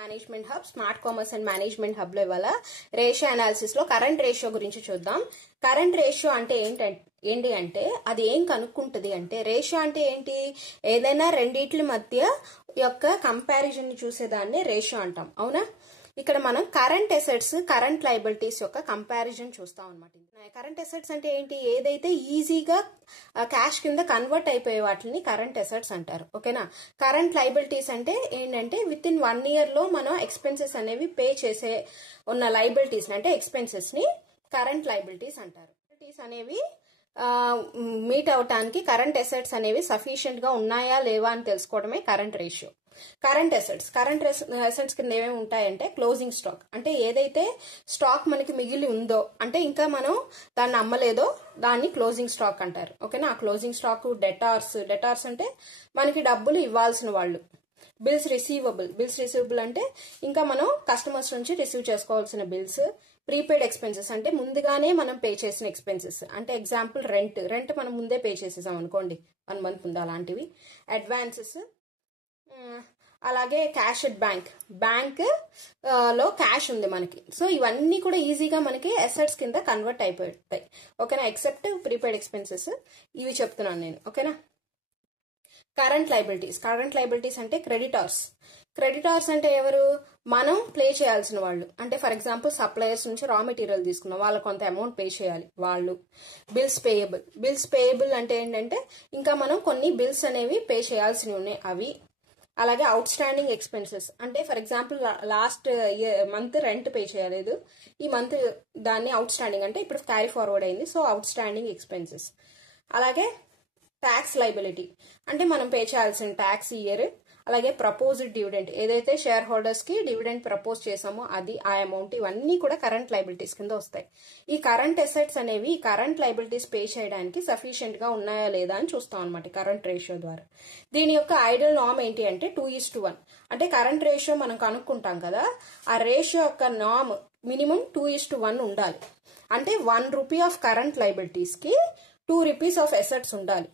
Management hub smart commerce and management hub లో ఇవాళ ratio analysis లో కరెంట్ రేషియో గురించి చూద్దాం. కరెంట్ రేషియో అంటే ఏంటి అంటే అది ఏం కనుక్కుంటది అంటే, రేషియో అంటే ఏంటి, ఏదైనా రెండిట్ల మధ్య యొక్క కంపారిజన్ ని చూసేదాన్ని రేషియో అంటాం. అవునా? ఇక్కడ మనం కరెంట్ అసెట్స్ కరెంట్ లయబిలిటీస్ యొక్క కంపారిజన్ చూస్తాం అనమాట. కరెంట్ అసెట్స్ అంటే ఏంటి, ఏదైతే ఈజీగా క్యాష్ కింద కన్వర్ట్ అయిపోయే వాటిని కరెంట్ అసెట్స్ అంటారు. ఓకేనా? కరెంట్ లయబిలిటీస్ అంటే ఏంటంటే విత్ ఇన్ 1 year లో మనం ఎక్స్పెన్సెస్ అనేవి పే చేసే ఉన్న లయబిలిటీస్ అంటే ఎక్స్పెన్సెస్ ని కరెంట్ లయబిలిటీస్ అంటారు. లయబిలిటీస్ అనేవి మీట్ అవటానికి కరెంట్ అసెట్స్ అనేవి సఫిషియెంట్ గా ఉన్నాయా లేవా అని తెలుసుకోవడమే కరెంట్ రేషియో. కరెంట్ అసెట్స్ కింద ఏమేమి ఉంటాయంటే, క్లోజింగ్ స్టాక్ అంటే ఏదైతే స్టాక్ మనకి మిగిలి ఉందో అంటే ఇంకా మనం దాన్ని అమ్మలేదో దాన్ని క్లోజింగ్ స్టాక్ అంటారు. ఓకేనా? ఆ క్లోజింగ్ స్టాక్ డెటార్స్ అంటే మనకి డబ్బులు ఇవ్వాల్సిన వాళ్ళు. బిల్స్ రిసీవబుల్ అంటే ఇంకా మనం కస్టమర్స్ నుంచి రిసీవ్ చేసుకోవాల్సిన బిల్స్. ప్రీపెయిడ్ ఎక్స్పెన్సెస్ అంటే ముందుగానే మనం పే చేసిన ఎక్స్పెన్సెస్ అంటే ఎగ్జాంపుల్ రెంట్ మనం ముందే పే చేసేసాం అనుకోండి 1 month ముందు, అలాంటివి. అడ్వాన్సెస్, అలాగే క్యాష్ అట్ బ్యాంక్ లో క్యాష్ ఉంది మనకి. సో ఇవన్నీ కూడా ఈజీగా మనకి అసెట్స్ కింద కన్వర్ట్ అయిపోతాయి. ఓకేనా? ఎక్సెప్ట్ ప్రీపెయిడ్ ఎక్స్పెన్సెస్, ఇవి చెప్తున్నాను నేను. ఓకేనా? కరెంట్ లయబిలిటీస్ అంటే క్రెడిటార్స్ అంటే ఎవరు, మనం ప్లే చేయాల్సిన వాళ్ళు. అంటే ఫర్ ఎగ్జాంపుల్ సప్లయర్స్ నుంచి రా మెటీరియల్ తీసుకున్నాం, వాళ్ళకి కొంత అమౌంట్ పే చేయాలి వాళ్ళు. బిల్స్ పేయబుల్ అంటే ఏంటంటే ఇంకా మనం కొన్ని బిల్స్ అనేవి పే చేయాల్సినవి ఉన్నాయి, అవి. అలాగే అవుట్ స్టాండింగ్ ఎక్స్పెన్సెస్ అంటే for example last month rent pay చేయలేదు, ఈ మంత్ దాన్ని అవుట్ స్టాండింగ్ అంటే ఇప్పుడు క్యారీ ఫార్వర్డ్ అయింది, సో అవుట్ స్టాండింగ్ ఎక్స్పెన్సెస్. అలాగే ట్యాక్స్ లయబిలిటీ అంటే మనం పే చేయాల్సిన ట్యాక్స్ ఇయర్. అలాగే ప్రపోజ్డ్ డివిడెంట్, ఏదైతే షేర్ హోల్డర్స్ కి డివిడెంట్ ప్రపోజ్ చేసామో అది, ఆ అమౌంట్, ఇవన్నీ కూడా కరెంట్ లయబిలిటీస్ కింద వస్తాయి. ఈ కరెంట్ అసెట్స్ అనేవి ఈ కరెంట్ లయబిలిటీస్ పే చేయడానికి సఫిషియెంట్ గా ఉన్నాయా లేదా అని చూస్తాం అనమాట కరెంట్ రేషియో ద్వారా. దీని యొక్క ఐడియల్ నార్మ్ ఏంటి అంటే 2:1. అంటే కరెంట్ రేషియో మనం కనుక్కుంటాం కదా, ఆ రేషియో యొక్క నార్మ్ మినిమం 2:1 ఉండాలి. అంటే 1 rupee ఆఫ్ కరెంట్ లయబిలిటీస్ కి 2 rupees ఆఫ్ అసెట్స్ ఉండాలి.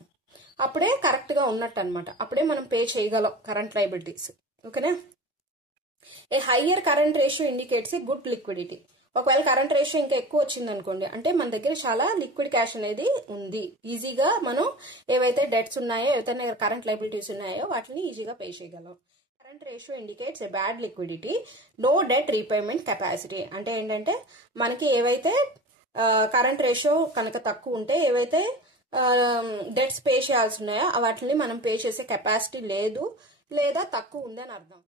అప్పుడే కరెక్ట్ గా ఉన్నట్టు అనమాట, అప్పుడే మనం పే చేయగలం కరెంట్ లయబిలిటీస్. ఓకేనా? ఏ higher current ratio indicates a good liquidity. ఒకవేళ కరెంట్ రేషియో ఇంకా ఎక్కువ వచ్చింది అనుకోండి, అంటే మన దగ్గర చాలా లిక్విడ్ క్యాష్ అనేది ఉంది, ఈజీగా మనం ఏవైతే డెట్స్ ఉన్నాయో, ఏవైతే కరెంట్ లయబిలిటీస్ ఉన్నాయో వాటిని ఈజీగా పే చేయగలం. Current ratio indicates a bad liquidity, no debt repayment capacity. అంటే ఏంటంటే మనకి ఏవైతే కరెంట్ రేషియో కనుక తక్కువ ఉంటే, ఏవైతే డెట్స్ పే చేయాల్సి ఉన్నాయో వాటిని మనం పే చేసే కెపాసిటీ లేదు లేదా తక్కువ ఉందని అర్థం.